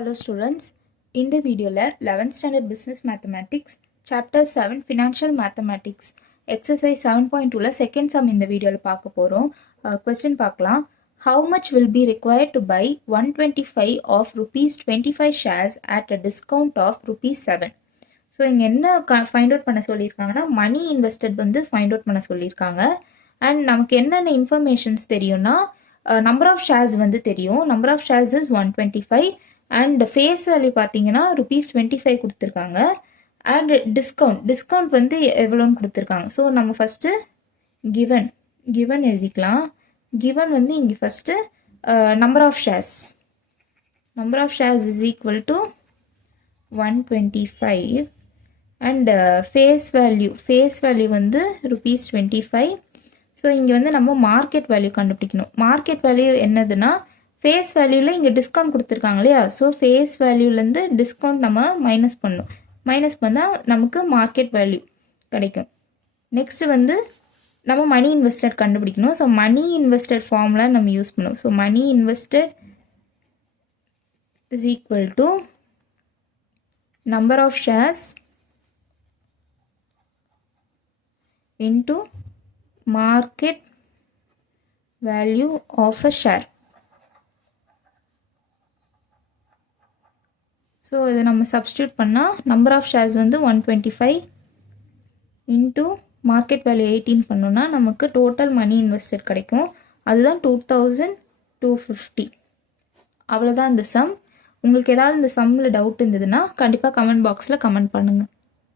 Hello students, இந்த வீடியோல 11th standard business mathematics chapter 7 financial mathematics exercise 7.2ல second sum இந்த வீடியோல பார்க்க போறோம். Question பார்க்கலாம். How much will be required to buy 125 of rupees 25 shares at a discount of rupees 7? So இங்கே என்ன find out பண்ண சொல்லியிருக்காங்கன்னா மணி இன்வெஸ்டட் வந்து ஃபைண்ட் அவுட் பண்ண சொல்லியிருக்காங்க. அண்ட் நமக்கு என்னென்ன இன்ஃபர்மேஷன்ஸ் தெரியும்னா நம்பர் ஆஃப் ஷேர்ஸ் வந்து தெரியும். Number of shares is 125 and face value பார்த்தீங்கன்னா ₹25 கொடுத்துருக்காங்க. அண்ட் டிஸ்கவுண்ட் வந்து எவ்வளோன்னு கொடுத்துருக்காங்க. ஸோ நம்ம ஃபஸ்ட்டு கிவன் எழுதிக்கலாம். கிவன் வந்து இங்கே first number of shares is equal to 125 and face value வந்து ₹25. ஸோ இங்கே வந்து நம்ம மார்க்கெட் வேல்யூ கண்டுபிடிக்கணும். மார்க்கெட் வேல்யூ என்னதுன்னா ஃபேஸ் வேல்யூவில் இங்கே டிஸ்கவுண்ட் கொடுத்துருக்காங்க இல்லையா? ஸோ ஃபேஸ் வேல்யூலேருந்து டிஸ்கவுண்ட் நம்ம மைனஸ் பண்ணணும். மைனஸ் பண்ணால் நமக்கு மார்க்கெட் வேல்யூ கிடைக்கும். நெக்ஸ்ட் வந்து நம்ம மணி இன்வெஸ்டட் கண்டுபிடிக்கணும். ஸோ மணி இன்வெஸ்டட் ஃபார்முலா நம்ம யூஸ் பண்ணுவோம். So money invested is equal to number of shares into market value of a share. So இதை நம்ம சப்ஸ்டியூட் பண்ணால் நம்பர் ஆஃப் ஷேர்ஸ் வந்து 125 இன்ட்டு மார்க்கெட் வேல்யூ 18 பண்ணோன்னா நமக்கு டோட்டல் மணி invested கிடைக்கும். அதுதான் 2250. அவ்வளோதான் இந்த சம். உங்களுக்கு ஏதாவது இந்த சம்மில் டவுட் இருந்ததுன்னா கண்டிப்பாக கமெண்ட் பாக்ஸில் கமெண்ட் பண்ணுங்கள்.